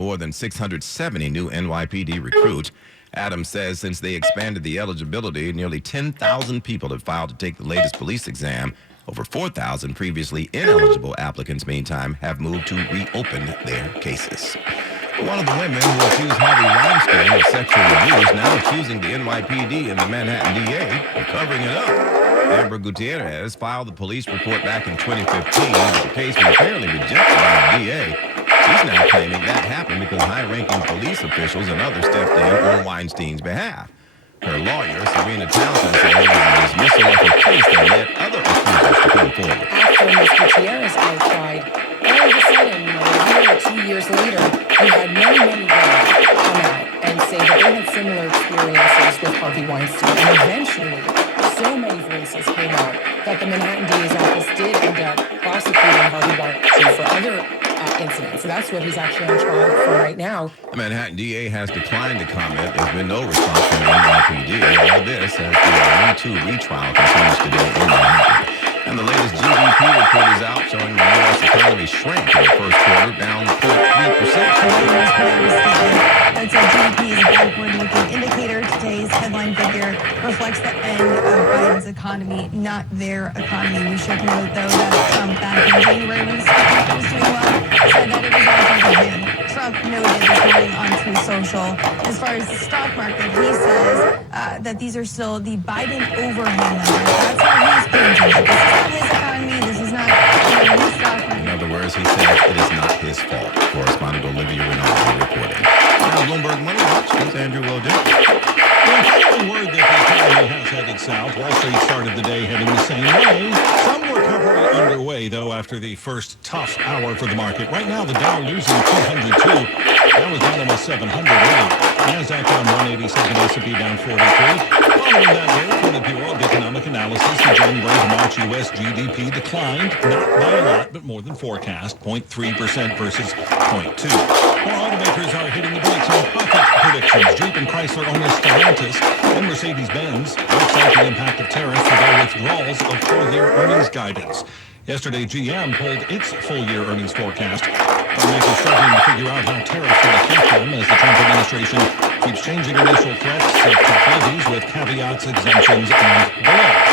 more than 670 new NYPD recruits. Adams says since they expanded the eligibility, nearly 10,000 people have filed to take the latest police exam. Over 4,000 previously ineligible applicants, meantime, have moved to reopen their cases. One of the women who accused Harvey Weinstein of sexual abuse now accusing the NYPD and the Manhattan DA of covering it up. Amber Gutierrez filed the police report back in 2015, but the case was apparently rejected by the DA. She's now claiming that happened because high-ranking police officials and others stepped in on Weinstein's behalf. Her lawyer, Serena Townsend, said it was a dismissal of her case that led other accusers to come forward. After Ms. Gutierrez outcried, all of a sudden, a year or 2 years later, we had many women come out and say that they had similar experiences with Harvey Weinstein. And eventually, so many voices came out that the Manhattan DA's office did end up prosecuting Harvey Weinstein for other incidents. So that's what he's actually on trial for right now. The Manhattan DA has declined to comment. There's been no response from the NYPD. All this as the Me Too retrial continues today in Manhattan. And the latest GDP report is out showing the U.S. economy shrank in the first quarter, down 0.3%. That's a GDP is a backward-looking indicator. Today's headline figure reflects the end of Biden's economy, not their economy. We should note, though, that Trump back in January when the stock market was doing well said that it was all because of him. Trump noted this morning on Truth Social. As far as the stock market, he says that these are still the Biden overhang numbers. That's how he's painting it. This is not his economy. This is not his stock market. In other words, he says it is not his fault. Correspondent Olivia Rinaldi reporting. Now, Bloomberg Money Watch, this is Andrew Wilden. Well, following word that the economy has headed south, Wall Street started the day heading the same way. Some recovery underway, though, after the first tough hour for the market. Right now, the Dow losing 202. That was down almost 700 early. NASDAQ down 187, S&P down 43. Following that word from the Bureau of Economic Analysis, the January to March U.S. GDP declined, not by a lot, but more than forecast, 0.3% versus 0.2. More automakers are hitting the brakes on profit predictions. Jeep and Chrysler owners Stellantis and Mercedes-Benz will cite the impact of tariffs for their withdrawals of full-year earnings guidance. Yesterday, GM pulled its full-year earnings forecast. Automakers struggling to figure out how tariffs will affect them as the Trump administration keeps changing initial threats of tough levies with caveats, exemptions, and delays.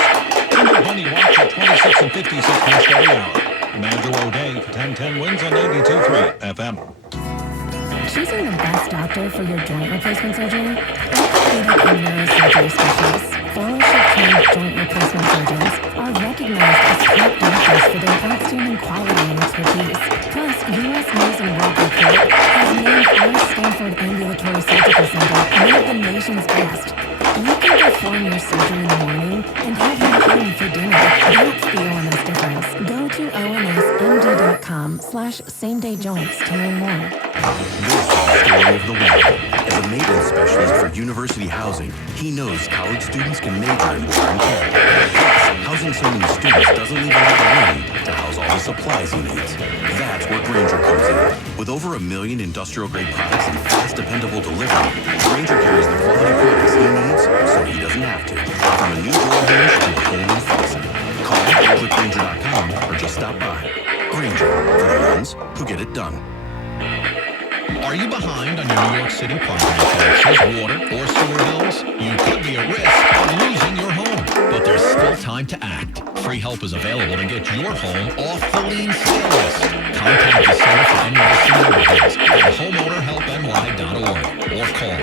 Bloomberg Money Watch at 26 and 56 past every hour. I'm Andrew O'Day for 1010 Wins on 92.3 FM. Choosing the best doctor for your joint replacement surgery? Orthopedic and neurosurgery specialists, fellowship-trained joint replacement surgeons, are recognized as top doctors for their outstanding quality and expertise. Plus, U.S. News and World Report has named our Stanford Ambulatory Surgical Center one of the nation's best. You can perform your surgery in the morning and have your home for dinner. That's the OMS difference. Go to omsmd.com/same-day-joints to learn more. This is the story of the week. As a maintenance specialist for university housing, he knows college students can major in wear and tear. Plus, housing so many students doesn't leave a lot of room to house all the supplies he needs. That's where Grainger comes in. With over 1 million industrial-grade products and fast, dependable delivery, Grainger carries the quality products he needs so he doesn't have to. From a new door hinge to a whole new faucet. Call or visit Grainger.com or just stop by. Grainger, for the ones who get it done. Are you behind on your New York City property taxes, water, or sewer bills? You could be at risk of losing your home, but there's still time to act. Free help is available to get your home off the lien sale list. Contact the Center for NYC Neighborhoods at homeownerhelpny.org or call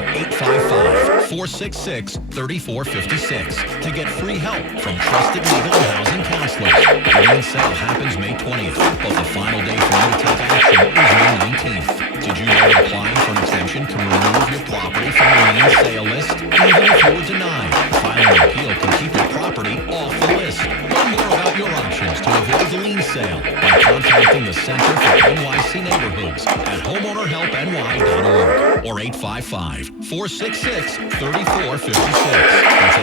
855-466-3456 to get free help from trusted legal and housing counselors. The lien sale happens May 20th, but the final day for you to take action is May 19th. Did you know that applying for an extension can remove your property from the lien sale list, even if you were denied? Filing an appeal can keep your property off the list. Learn more about your options to avoid the lien sale by contacting the Center for NYC Neighborhoods at homeownerhelpny.org or 855-466-3456. That's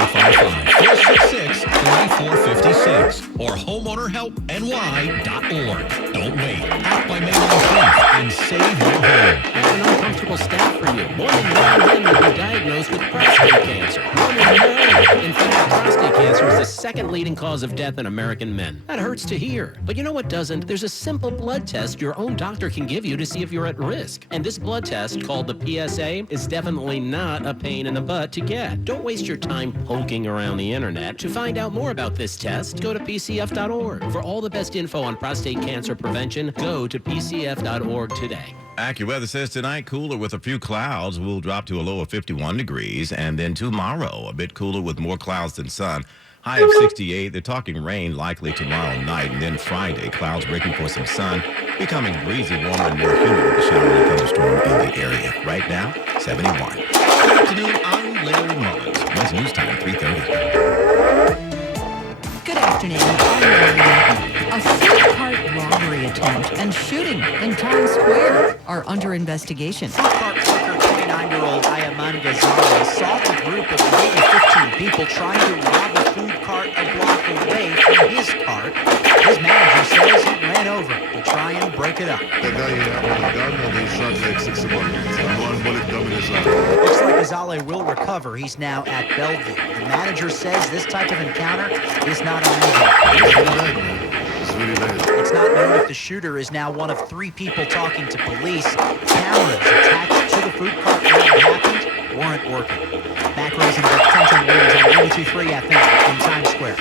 855-466-3456 or homeownerhelpny.org. Don't wait. Act by May 19th and save your home. I have an uncomfortable stat for you. More than 9 men will be diagnosed with prostate cancer. More than 9. In fact, prostate cancer is the second leading cause of death in American men. That hurts to hear. But you know what doesn't? There's a simple blood test your own doctor can give you to see if you're at risk. And this blood test, called the PSA, is definitely not a pain in the butt to get. Don't waste your time poking around the internet. To find out more about this test, go to pcf.org. For all the best info on prostate cancer prevention, go to pcf.org today. AccuWeather says tonight cooler with a few clouds. Will drop to a low of 51 degrees. And then tomorrow, a bit cooler with more clouds than sun. High of 68. They're talking rain likely tomorrow night. And then Friday, clouds breaking for some sun. Becoming breezy, warmer, and more humid with a shower and thunderstorm in the area. Right now, 71. Good afternoon. I'm Larry Mullins. What's news time? 3:30. Good afternoon. I'm Larry Mullins. A food cart robbery attempt and shooting in Times Square are under investigation. Food cart worker 29-year-old Ayaman Gonzalez saw a group of maybe 15 people trying to rob a food cart a block away from his cart. His manager says he ran over to try and break it up. The guy had a gun and he shot like 6 bullets and one bullet come in his eye. Looks like Gonzalez will recover. He's now at Bellevue. The manager says this type of encounter is not unusual. It's really bad, man. It's really bad. It's not known if the shooter is now one of 3 people talking to police. Cameras attached to the food cart where it happened weren't working. Macros and 10-10 wins on 92.3 FM in Times Square.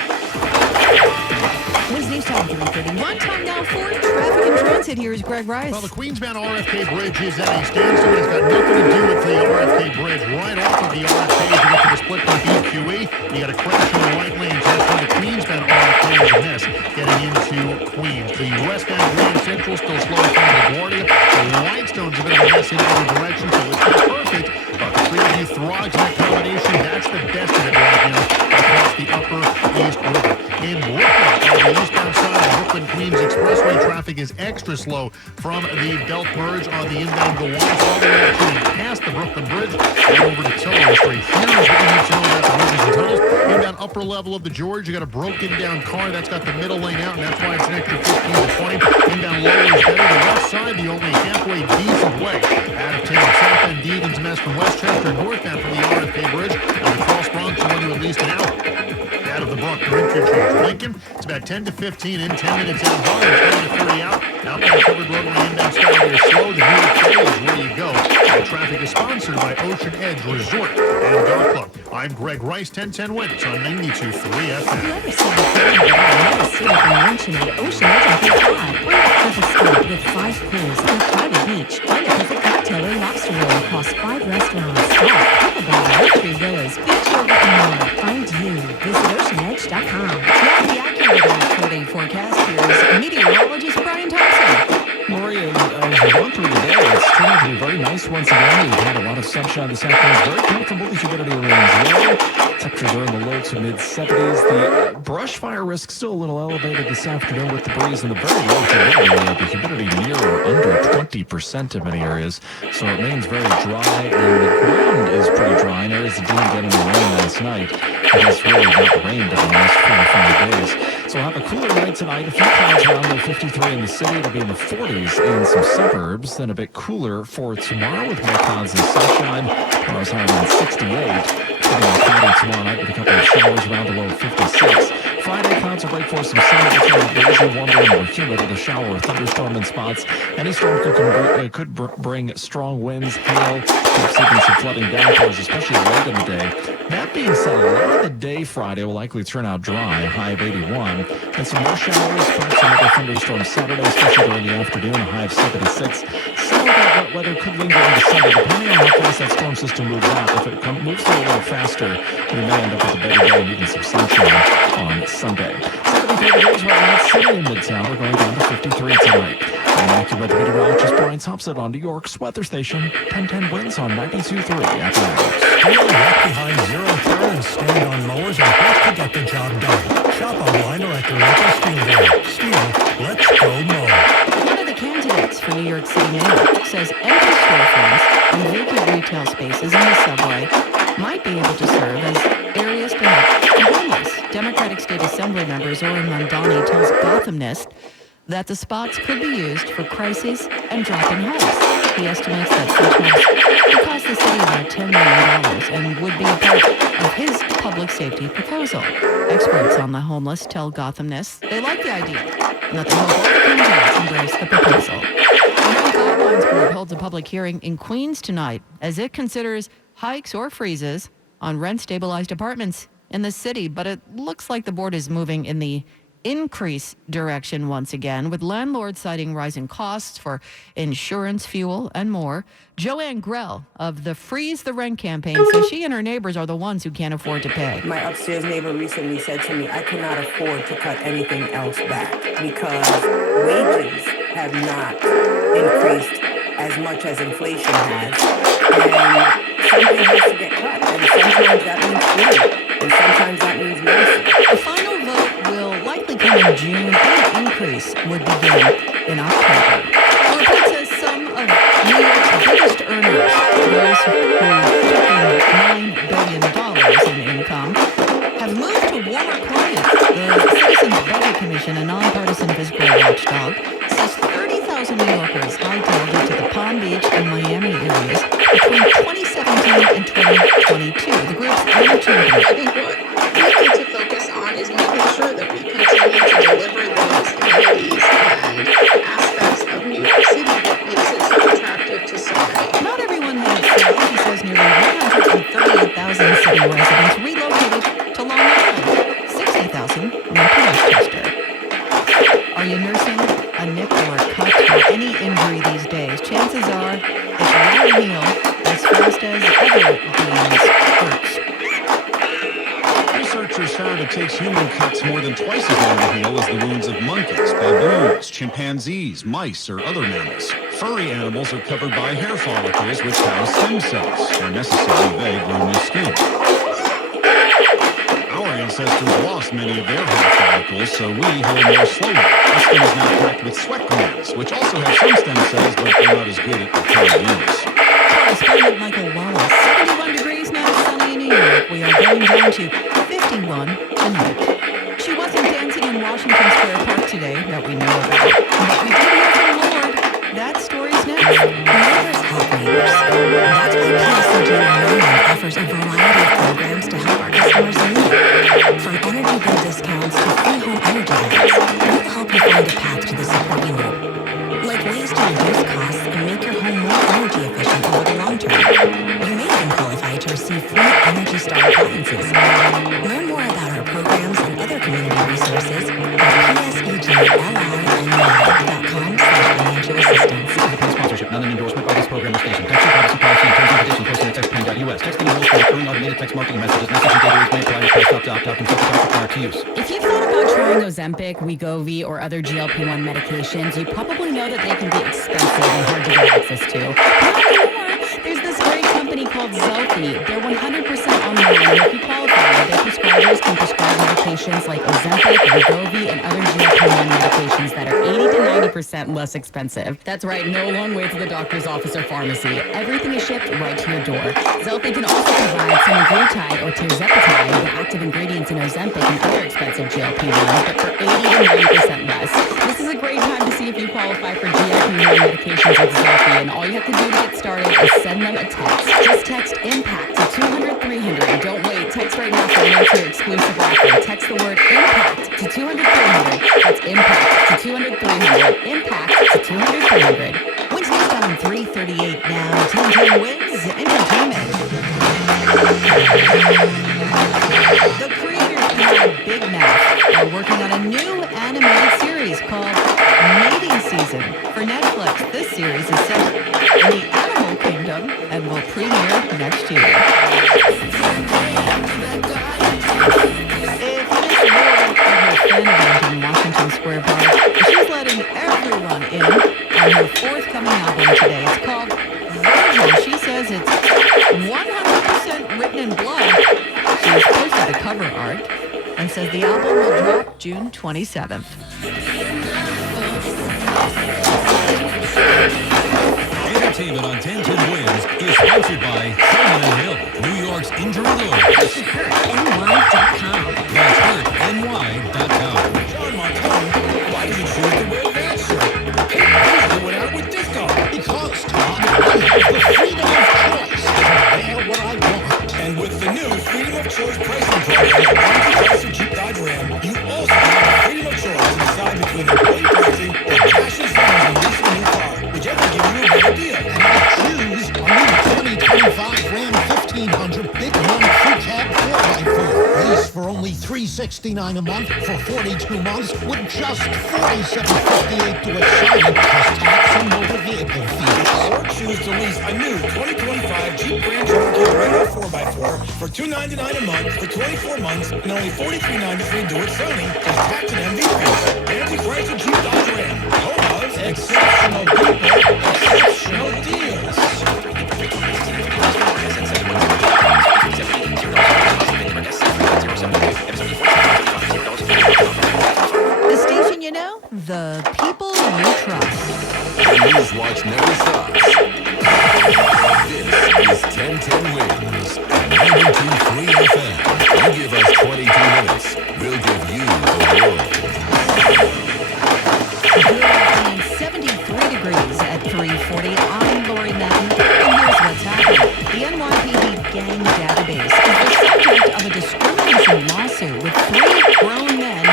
What's News Time 3:30? One time now for traffic and transit. Here's Greg Rice. Well, the Queensbound RFK Bridge is at a standstill. It's got nothing to do with the RFK Bridge. Right off of the RFK to get to the split from BQE, you got a crash in the right lane. Just for the Queensbound RFK is a mess getting into Queens. The westbound Grand Central still slowing from LaGuardia. The Whitestone's a bit of a mess in either direction, so it's not perfect. But the Clearview Throgs and accommodation, that's the best of it right now across the upper East River. In Brooklyn, on the eastbound side of Brooklyn-Queens Expressway, traffic is extra slow from the Belt Merge on the inbound go once all the way actually past the Brooklyn Bridge and over to Tillery Street. Here's what you need to know about the bridges and tunnels. Inbound upper level of the George, you got a broken down car that's got the middle lane out, and that's why it's an extra 15 to 20. Inbound lower is better. The left side, the only halfway decent way out of town. South End Deegan's mess from Westchester, northbound from the RFK Bridge, and across Bronx, you want to at least an hour out of the Bruckner interchange. Lincoln, it's about 10 to 15 in, 10 minutes out. Harlem, 20 to 30 out. Outbound covered roadway, inbound style is slow. The New York Trail is where you go. The traffic is sponsored by Ocean Edge Resort and Golf Club. I'm Greg Rice, 1010 Wins on 92.3 FM. You ever see the feeling that I'll never see at the mansion at Ocean Edge on Cape Cod? Find a perfect spot with 5 pools and a private beach. Find a perfect cocktail or lobster roll across 5 restaurants, spa, pickleball, luxury villas, beach yoga, and more. Find you. Visit oceanedge.com. Now the AccuWeather 4-day forecast. Here's meteorologist Brian Thompson. Maria, as we go through the day, it's turned out to be very nice once again. We've had a lot of sunshine this afternoon. It's very comfortable. The humidity remains low. Temperatures are in the low to mid-70s. The brush fire risk still a little elevated this afternoon with the breeze and the very low humidity. The humidity near or under 20% in many areas. So it remains very dry, and the ground is pretty dry. And there is a dean getting the rain last night. It has really not rained in the last 4 or 5 days. So we'll have a cooler night tonight. A few clouds around the 53 in the city. It'll be in the 40s in some suburbs. Then a bit cooler for tomorrow with more clouds and sunshine. Tomorrow's high around 68. Getting cloudy tomorrow night with a couple of showers around the low of 56. Friday, clouds will break for some sun. It's going to be breezy, warmer, and more humid with a shower or thunderstorm in spots. Any storm could bring strong winds, hail, perhaps even some flooding downpours, especially late in the day. That being said, a lot of the day Friday will likely turn out dry, high of 81. And some more showers, perhaps another thunderstorm Saturday, especially during the afternoon, a high of 76. Some of that wet weather could linger into Sunday, depending on how fast that storm system moves out. If it moves through a little faster, we may end up with a better day and even some sunshine on Sunday. 70 degrees right now, City in Midtown. We're going down to 53 tonight. I'm AccuWeather meteorologist Brian Thompson on New York's weather station. 1010 Wins on 92.3 FM. Steel left behind zero turn and stand on mowers are best to get the job done. Shop online or at your local steel dealer. Steel, let's go mow. One of the candidates for New York City Mayor says empty storefronts and vacant retail spaces in the subway might be able to serve as areas to help the homeless. Democratic State Assembly member Zora Mandani tells Gothamist that the spots could be used for crises and drop-in homes. He estimates that such homes would cost the city about $10 million and would be a part of his public safety proposal. Experts on the homeless tell Gothamness they like the idea and that they hope all the candidates embrace the proposal. The Rent Guidelines Board holds a public hearing in Queens tonight as it considers hikes or freezes on rent-stabilized apartments in the city, but it looks like the board is moving in the increase direction once again, with landlords citing rising costs for insurance, fuel, and more. Joanne Grell of the Freeze the Rent campaign says she and her neighbors are the ones who can't afford to pay. My upstairs neighbor recently said to me, I cannot afford to cut anything else back because wages have not increased as much as inflation has. And something has to get cut. And sometimes that means food. And sometimes that means medicine. A final vote will likely come in June. Any increase would begin in October. The report says some of New York's biggest earners, those who took in $9 billion in income, have moved to warmer climates. The Citizens Budget Commission, a nonpartisan fiscal watchdog, says 30,000 New Yorkers hightailed it to the Palm Beach and Miami areas between 2017 and 2022. The group's Anna Champion. I think what we need to focus on is making sure that we continue to deliver those amenities and aspects of New York City that makes it so attractive to so many. Not everyone had it so. She says nearly 138,000 city residents relocated to Long Island, 60,000 went to Westchester. Are you nursing a nick or a cut or any injury these days? Chances are it won't heal as fast as other beings hurts. Researchers found it takes human cuts more than twice as long to heal as the wounds of monkeys, baboons, chimpanzees, mice, or other mammals. Furry animals are covered by hair follicles which house stem cells. They're necessary they grow new skin. Our ancestors lost many of their hair follicles, so we heal more slowly. Our skin is now packed with sweat glands, which also have some stem cells, but they're not as good at repairing use. Correspondent Michael Wallace, 71 degrees now, sunny in New York. We are going down to 51 tonight. She wasn't dancing in Washington Square Park today that we know about, but we did hear from Lord. That story's next. Neighbors help neighbors. That's why PSCG Online offers a variety of programs to help our customers in need. From energy bill discounts to free home energy events, we'll help you find a path to the support you need. Like ways to reduce costs and make your home more energy efficient over the long term. You may even qualify to receive free Energy Star appliances. Learn more about our programs and other community resources at psegli.com/financial assistance. Sponsorship, not an endorsement by this program or station. Text your privacy policy and terms and conditions posted at textping.us. Texting enrolls for recurring automated text marketing messages. Messaging data rates may apply to press opt out and subject required to use. If you've thought about trying Ozempic, Wegovy, or other GLP-1 medications, you probably know that they can be expensive and hard to get access to. Not anymore. There's this great company called Zelfie. They're 100% online, and if you qualify, their prescribers can prescribe medications like Ozempic, Wegovy, and other GLP-1 medications that are 80 to 90% less expensive. That's right, no long way to the doctor's office or pharmacy. Everything is shipped right to your door. Zelfie can also provide semaglutide or tirzepatide, the active ingredients in Ozempic and other expensive GLP-1s, but for 80 to 90% less. This is a great time to see if you qualify for GLP-1 medications with Zelfie, and all you have to do to get started is send them a text. Just text IMPACT to 200-300. Don't wait. Text right now for a link to your exclusive offer. Text the word IMPACT to 200-300. That's IMPACT to 200-300. IMPACT to 200-300. Wednesday's down 3:38 now. 10-10 wins entertainment. The creators behind Big Mouth are working on a new animated series called Mating Season for Netflix. This series is set in the animal kingdom and will premiere next year. If you missed Laura at her fan event in Washington Square Park, she's letting everyone in on her forthcoming album today. It's called Virgin. She says it's 100% written in blood. She's posted the cover art and says the album will drop June 27th. Entertainment on 1010 Wins is sponsored by Simon & Hill, New York's injury lawyers. HurtNY.com. That's HurtNY.com. John Marcone, why do you choose to wear that shirt? Please go out with this guy. Because, Tom, I have the freedom of choice to wear what I want And with the new Freedom of Choice pricing program at Warranty Chrysler Jeep Dodge Ram, you also have the freedom of choice to decide between employee pricing or cash installments and leasing a new car, whichever will give you a better deal. And I choose a new 2025 Ram 1500 Big One Crew Cab 4x4. Lease for only $369 a month for 42 months with just $47.58 to assign it plus tax and motor vehicle fees. Or choose to lease a new 2025 Jeep Grand Cherokee Reno 4x4 for $299 a month for 24 months and only $43.93 due at signing plus tax and MV fees. Warranty Chrysler Jeep Dodge Ram. Home of exceptional people, exceptional deals. The station you know, the people you trust. The News Watch never stops. This is 1010 Wins at 92.3 FM. You give us 22 minutes, we'll give you the world. Good afternoon, 73 degrees at 3:40. I'm Lori Madden, and here's what's happening. The NYPD gang database is the subject of a discrimination lawsuit with 3 grown men,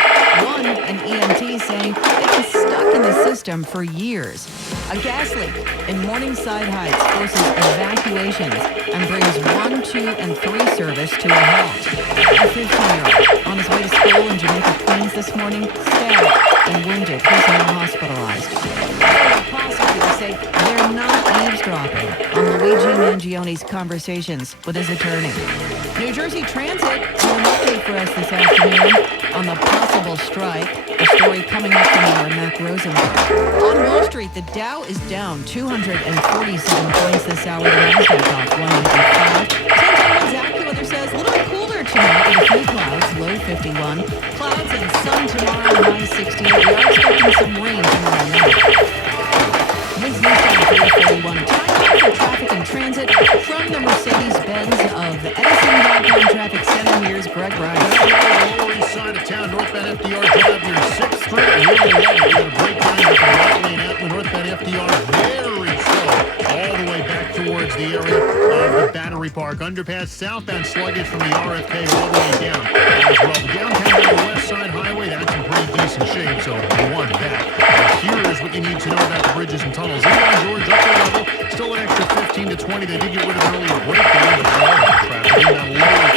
one an EMT, saying they've been stuck in the system for years. A gas leak in Morningside Heights forces evacuations and brings 1, 2, and 3 service to a halt. A 15-year-old on his way to school in Jamaica, Queens this morning, stabbed and wounded. He's now hospitalized. Prosecutors say they're not eavesdropping on Luigi Mangione's conversations with his attorney. New Jersey Transit will an update for us this afternoon on the possible strike. A story coming up from our Mac Rosenberg. On Wall Street, the Dow is down 247 points this hour. The Nasdaq off 185. 10-10 AccuWeather says a little bit cooler tonight with a few clouds, low 51. Clouds and sun tomorrow, high 68. We are expecting some rain tomorrow night. Winds east on 341. Time for traffic and transit from the Mercedes-Benz of the Edison.com Traffic Center. Here's Greg Rice. On the Lower East Side of town, northbound FDR Drive near 6th Street. Really heavy. We had a breakdown with the right lane out. The northbound FDR very slow all the way back towards the area of the Battery Park underpass. Southbound sluggish from the RFK all the way down as well. The downtown to the West Side Highway, that's in pretty decent shape, so you want that. Here's what you need to know about the bridges and tunnels. Inbound George, upper level, still an extra 15 to 20. They did get rid of an earlier breakdown, but all of the traffic. Inbound lower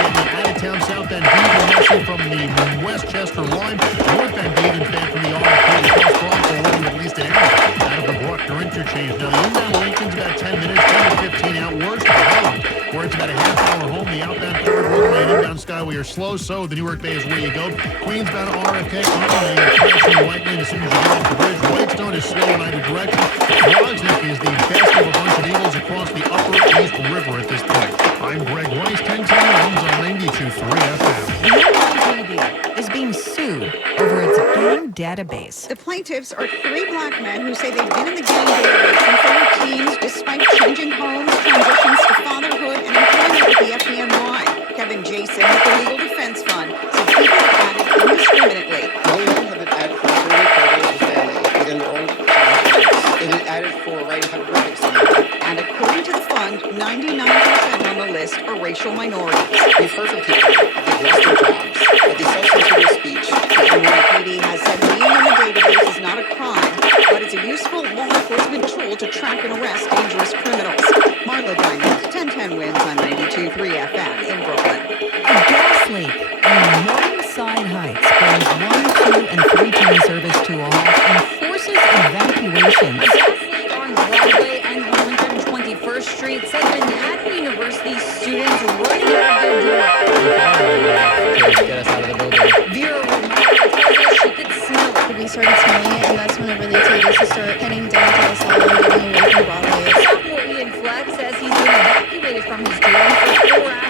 and the out-of-town southbound Dave Messi from the Westchester line. Northbound Dave fan from the RFK across Bronx already with at least an hour out of the Bruckner interchange. Now, the inbound Lincoln's about 10 minutes, 10 to 15 out. Worse to Holland, where it's about a half hour home. The outbound third roadway and inbound Skyway are slow, so the Newark Bay is where you go. Queens bound to RFK on the flashing white lane as soon as you get off the bridge. Whitestone is slow in either direction. Rosnick is the best of a bunch of eagles across the upper East River at this point. I'm Greg Rice, 1010 Wins on 92.3 FM. The NYPD is being sued over its gang database. The plaintiffs are 3 black men who say they've been in the gang database since they were teens, despite changing homes, transitions to fatherhood, and employment with the FDNY. Kevin Jason with the Legal Defense Fund said people are added indiscriminately. Young men have been added for career photos of family within their own families. They've been added for right to have a birthday ceremony. And according to the fund, 99% on the list are racial minorities. We've heard from people that they've lost their jobs, that they self-censor their speech. The NYPD has said being in the database is not a crime, but it's a useful law enforcement tool to track and arrest dangerous criminals. Marla Diamond, 1010 Wins on 92.3 FM in Brooklyn. A gas leak in Morningside Heights brings 1, 2, and 3 train service to a halt and forces evacuations. A gas leak on Broadway and 121st Street sent Manhattan University students running out of their door. To get us out of the building. Vera Romano tells us she could smell it. We started smelling it, and that's whenever they told us to start heading down to the silo and getting away from Broadway. Sophomore Ian Fleck says he's been evacuated from his dorm for 4 hours.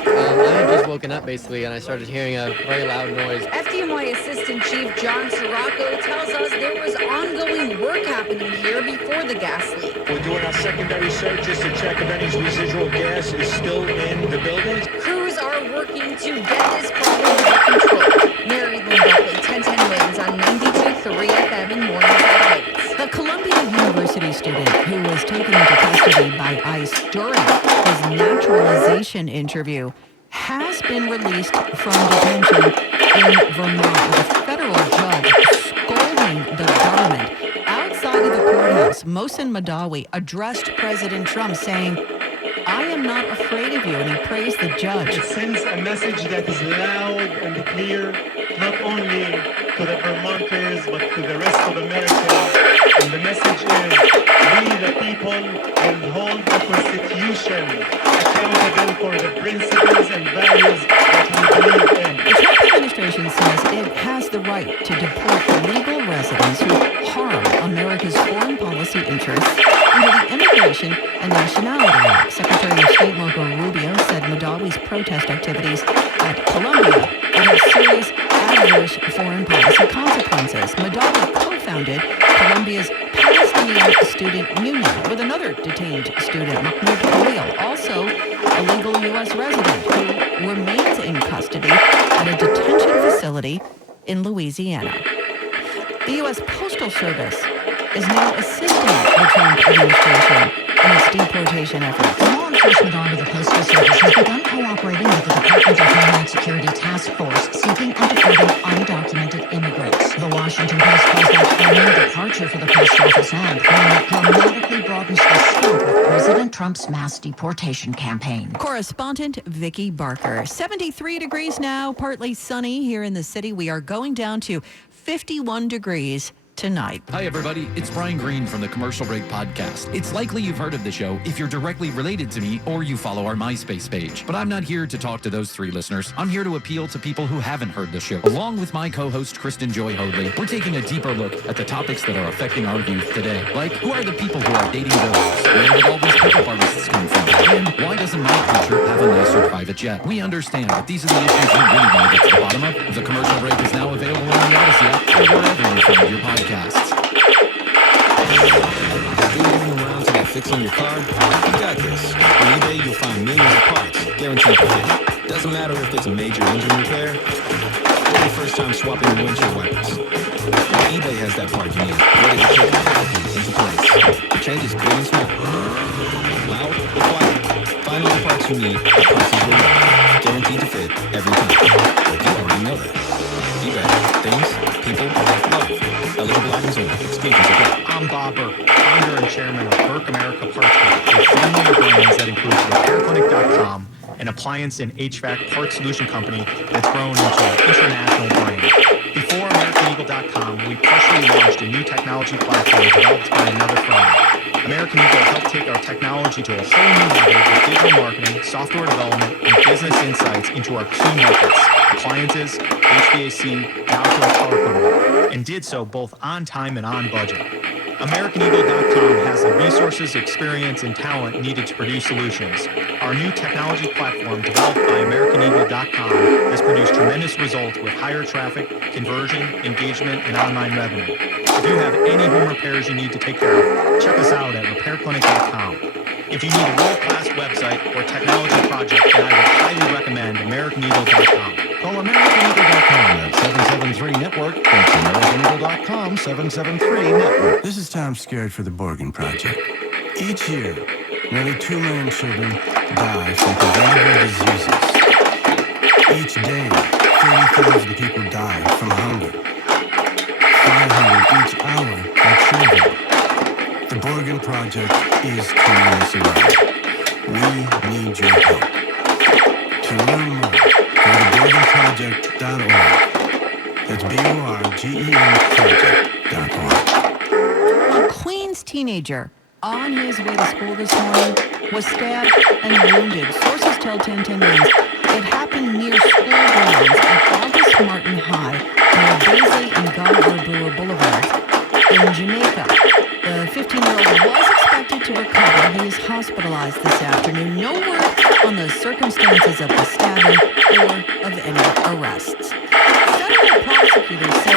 I had just woken up, basically, and I started hearing a very loud noise. FDNY Assistant Chief John Sirocco tells us there was ongoing work happening here before the gas leak. We're doing our secondary searches to check if any residual gas is still in the building. Crews are working to get this problem under control. Mary Lynn Buckley, 1010 Wins on 92.3 FM in Morningside Heights. The Columbia University student who was taken into custody by ICE during his naturalization interview has been released from detention in Vermont with a federal judge scolding the government. Outside of the courthouse, Mohsen Madawi addressed President Trump saying, "I am not afraid of you," and he praised the judge. It sends a message that is loud and clear, not only to the Vermonters, but to the rest of America. And the message is, we the people will hold the Constitution accountable for the principles and values that we believe in. The Trump administration says it has the right to deport illegal residents who harm America's foreign policy interests under the Immigration and Nationality Act. Secretary of State Marco Rubio said Madawi's protest activities at Columbia would have serious adverse foreign policy consequences. Madawi co-founded Columbia's Palestinian Student Union with another detained student, Mahmoud Khalil, also a legal U.S. resident who remains in custody at a detention facility in Louisiana. The U.S. Postal Service is now assisting the Trump administration in its deportation efforts. Law enforcement arm of the Postal Service has begun cooperating with the Department of Homeland Security Task Force seeking and deporting undocumented immigrants. The Washington Post calls that a new departure for the Post Office and one that dramatically broadens the scope of President Trump's mass deportation campaign. Correspondent Vicki Barker. 73 degrees now, partly sunny here in the city. We are going down to 51 degrees tonight. Hi, everybody. It's Brian Green from the Commercial Break Podcast. It's likely you've heard of the show if you're directly related to me or you follow our MySpace page. But I'm not here to talk to those three listeners. I'm here to appeal to people who haven't heard the show. Along with my co-host, Kristen Joy Hoadley, we're taking a deeper look at the topics that are affecting our youth today. Like, who are the people who are dating ghosts? Where did all these pickup artists come from? And why doesn't my country have a nicer private jet? We understand that these are the issues we really want to get to the bottom of. The Commercial Break is now available on the Odyssey app or wherever you find your podcasts. Googling around to get fix on your car? You got this. On eBay, you'll find millions of parts, guaranteed to fit. Doesn't matter if it's a major engine repair or your first time swapping the windshield wipers. eBay has that part you need, ready to put everything into place. The change is big and small. Loud or quiet. Find all the parts you need at prices you'll love. Guaranteed to fit every time. But you already know that. eBay. Things, people, love. Eligible items only. Exclusions apply. I'm Bob Burke, founder and chairman of Burke America Parts Group, a family of brands that includes RepairClinic.com, an appliance and HVAC part solution company that's grown into an international brand. Before AmericanEagle.com, we partially launched a new technology platform developed by another firm. American Eagle helped take our technology to a whole new level with digital marketing, software development, and business insights into our key markets, appliances, HVAC, and outdoor power equipment, and did so both on time and on budget. AmericanEagle.com has the resources, experience, and talent needed to produce solutions. Our new technology platform, developed by AmericanEagle.com, has produced tremendous results with higher traffic, conversion, engagement, and online revenue. If you have any home repairs you need to take care of, check us out at RepairClinic.com. If you need a world-class website or technology project, then I would highly recommend AmericanEagle.com. Call AmericanEagle.com at 773-NETWORK. That's AmericanEagle.com, 773-NETWORK. This is Tom Scared for the Borgen Project. Each year, nearly 2 million children die from preventable diseases. Each day, 30,000 people die from hunger. 500 each hour are children. The Borgen Project is turning this around. We need your help. To learn more, go to BorgenProject.org. That's BORGEN project.org. A Queens teenager on his way to school this morning was stabbed and wounded. Sources tell 1010 News it happened near school grounds at August Martin High near Baisley and Gardner Boulevards in Jamaica. The 15-year-old was expected to recover. He is hospitalized this afternoon. No word on the circumstances of the stabbing or of any arrests. Federal prosecutors say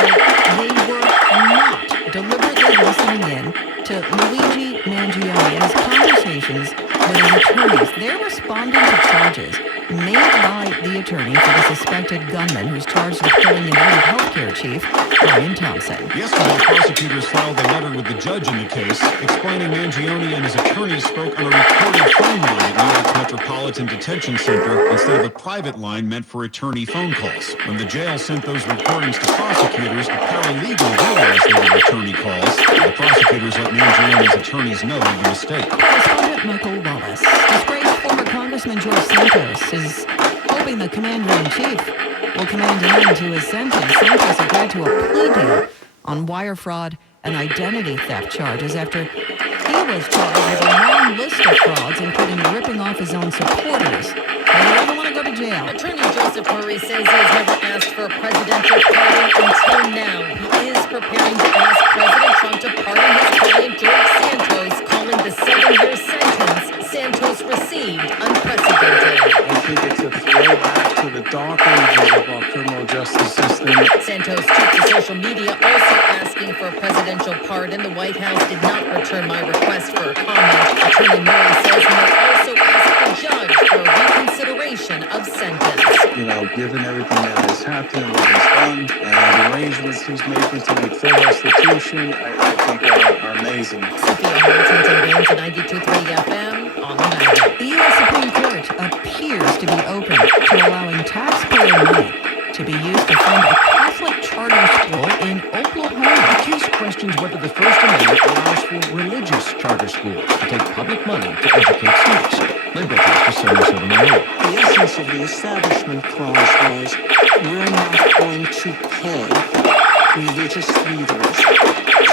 they were not deliberately listening in to Luigi Mangione and his conversations with his attorneys. They're responding to charges made by the attorney for the suspected gunman who's charged with killing United Healthcare chief Brian Thompson. Yesterday, prosecutors filed a letter with the judge in the case, explaining Mangione and his attorney spoke on a recorded phone line at New York's Metropolitan Detention Center instead of a private line meant for attorney phone calls. When the jail sent those recordings to prosecutors, a paralegal realized they were attorney calls. The prosecutors let Mangione's attorneys know of the mistake. Correspondent Michael Wallace. Disgraced former Congressman George Santos is hoping the commander-in-chief will command an end to his sentence. Santos agreed to a plea deal on wire fraud and identity theft charges after he was charged with a long list of frauds, including ripping off his own supporters. But he doesn't want to go to jail. Attorney Joseph Murray says he has never asked for a presidential pardon until now. He is preparing to ask President Trump to pardon his client George Santos, calling the 7-year sentence Santos received unprecedented. I think it's a throwback to the dark ages of our criminal justice system. Santos took to social media also asking for a presidential pardon. The White House did not return my request for a comment. Attorney Murray says he may also ask the judge for a reconsideration of sentence. You know, given everything that has happened, what he's done, and the arrangements he's making to make full restitution, I think are amazing. Sophia Huntington Bands at 92.3 FM on the Matter. The U.S. Supreme Court appears to be open to allowing taxpayer money to be used to fund a Catholic charter school in Oklahoma. The case questions whether the First Amendment allows for religious charter schools to take public money to educate students. Liberal Justice Sotomayor. The essence of the Establishment Clause was, we're not going to pay religious leaders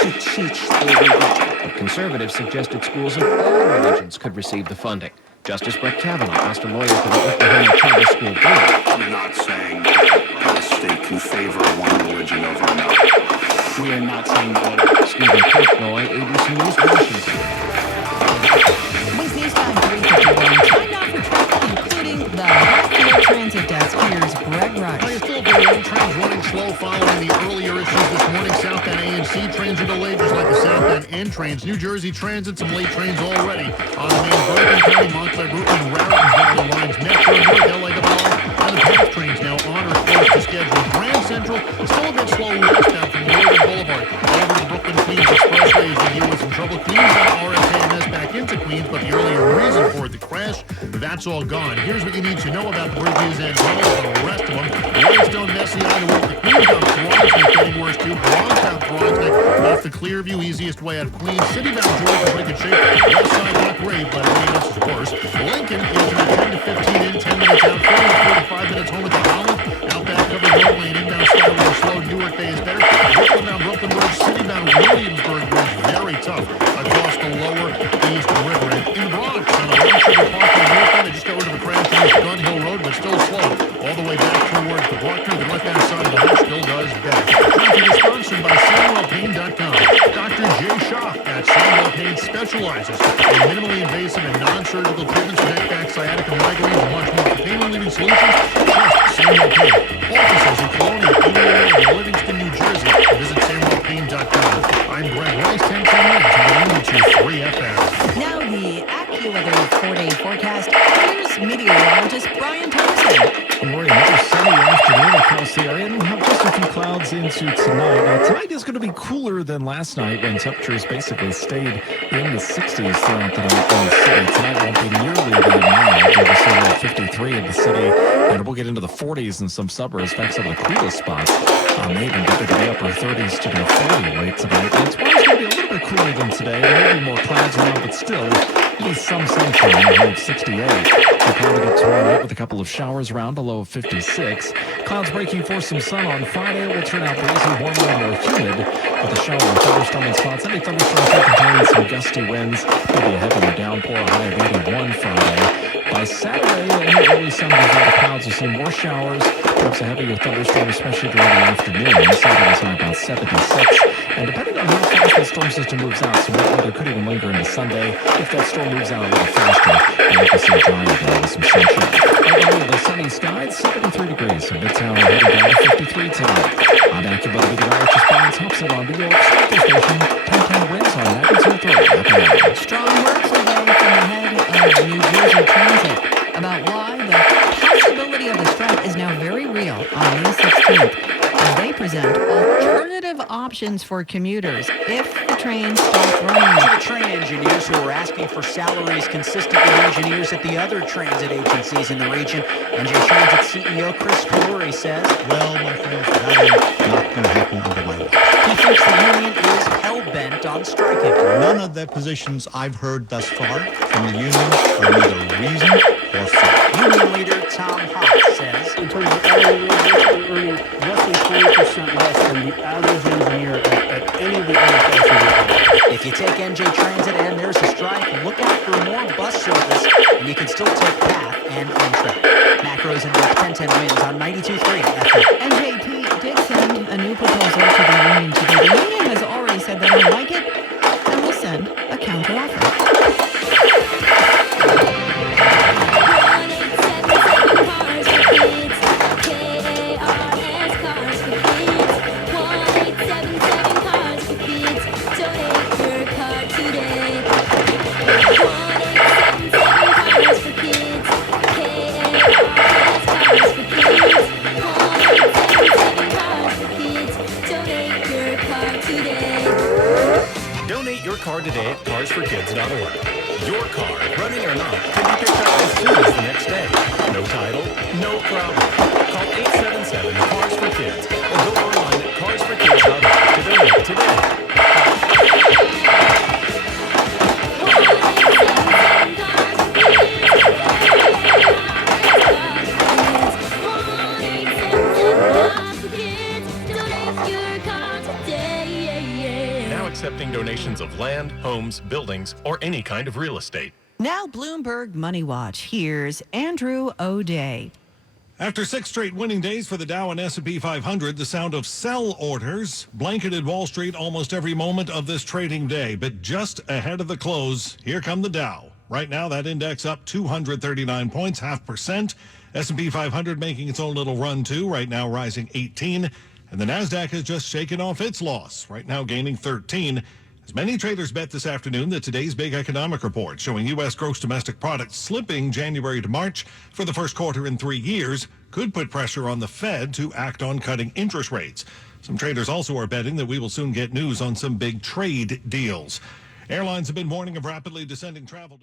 to teach their religion. But conservatives suggested schools of all religions could receive the funding. Justice Brett Kavanaugh asked a lawyer for the Oklahoma Charter School board. I'm not saying that the state can favor one religion over another. We are not saying that. Stephen Portnoy, ABC News, Washington. Wednesday's time, 3:51. Time now for traffic, including the Hatfield Transit Desk. Here's Greg Rice. Are you still delayed? Trains running slow following the earlier issues this morning. Southbound A and C trains are delayed, just like the southbound N trains. New Jersey Transit, some late trains already on the main Bergen County, Montclair, Brooklyn, Raritan Valley lines, Metro, North LA, and the PATH trains now on or close to schedule. Grand Central still a bit slow westbound from Northern Boulevard over to Brooklyn Queens Expressway as they deal with some trouble. Queens on RSA&S back into Queens, but the earlier reason for the crash, that's all gone. Here's what you need to know about the bridges and tunnels, the rest of them. Whitestone, Messy, Iowa, the Queens on Throgsneck getting worse too. Bronxtown, Throgsneck off the Clearview, easiest way out of Queens. City-bound Georgia, pretty good shape. West side not great, but everything else is worse. Lincoln is 10 to 15 in, 10 minutes out, 40 to 45 minutes home at the Holland. Outbound covered road lane, inbound Skyway slow. Newark Bay is better. Brooklyn bound Brooklyn Bridge, City-bound Williamsburg Bridge, very tough across the lower East River. And in the Bronx, on the Long Sugar Park in North End, they just got rid of a crash on Gun Hill Road, but still slow. All the way back towards the Bruckner, the northbound side of the Hutch still does better. Traffic is sponsored by SamuelPayne.com. Dr. Jay Shaw at Samuel Payne specializes in minimally invasive and non-surgical treatments for neck, back, sciatica, migraines, and much more. For pain-relieving solutions, trust Samuel Payne. Offices in Colonial, Indiana, and Livingston, New Jersey. Visit SamuelPayne.com. I'm Greg Rice, 1010 minutes on 92.3 FM. Now the AccuWeather 4-day forecast. Here's meteorologist Brian Thompson. We're another sunny afternoon across the area, and we'll have just a few clouds into tonight. Now, tonight is going to be cooler than last night when temperatures basically stayed in the 60s throughout the night in the city. Tonight won't be nearly that mild. We'll see around 53 in the city, and we'll get into the 40s in some suburbs. In fact, some of the coolest spots may even get into the upper 30s to near 40 late tonight. And tomorrow's going to be a little bit cooler than today. There may be more clouds around, but still, at least some sunshine. We'll have 68. We'll probably get tomorrow night with a couple of showers around, a low of 56. Clouds breaking for some sun on Friday. Will turn out breezy, warmer, and more humid with a shower and thunderstorm in spots. Any thunderstorms will contain some gusty winds. Maybe a heavier downpour, a high of 81 Friday. By Saturday, any early sun before the clouds will see more showers, perhaps a heavier thunderstorm, especially during the afternoon. Saturday's high about 76. And depending on how fast the storm system moves out, some wet weather could even linger into Sunday. If that storm moves out a little faster, we can see a dry day with some sunshine. Overall, the sunny skies, 73 degrees. In Midtown, we're heading down to 53 tonight. I'm AccuWeather meteorologist Brian Thompson on New York's Central Station. 1010 winds on 92.3 Strong words today from the head of New Jersey Transit about why the possibility of a strike is now very real on May 16th as they present alternative options for commuters if the trains stop running. To the train engineers who are asking for salaries consistent with engineers at the other transit agencies in the region, NJ Transit CEO Chris Kaluri says, well, my friends, that is not going to happen under my watch. He thinks the union is hell-bent on striking. None of the positions I've heard thus far from the union are neither reason or fact. Union leader Tom Hott says, in terms of hourly wage, we're earning less than 20% less than the average engineer at any of the other places. If you take NJ Transit and there's a strike, look out for more bus service, and you can still take PATH and Amtrak. Mac Rosenberg, 1010 wins on 92.3 FM. NJP did send a new proposal to the union today. The union has already said they don't like it and will send a counteroffer. Donate your car today at carsforkids.org. Your car, running or not, can be picked up as soon as the next day. No title, no problem. Call 877-CARS-FOR-KIDS or go online at carsforkids.org to donate today. Accepting donations of land, homes, buildings, or any kind of real estate. Now Bloomberg Money Watch. Here's Andrew O'Day. After 6 straight winning days for the Dow and S&P 500, the sound of sell orders blanketed Wall Street almost every moment of this trading day. But just ahead of the close, here come the Dow. Right now, that index up 239 points, 0.5%. S&P 500 making its own little run, too, right now rising 18. And the Nasdaq has just shaken off its loss, right now gaining 13. As many traders bet this afternoon that today's big economic report showing U.S. gross domestic product slipping January to March for the first quarter in 3 years could put pressure on the Fed to act on cutting interest rates. Some traders also are betting that we will soon get news on some big trade deals. Airlines have been warning of rapidly descending travel.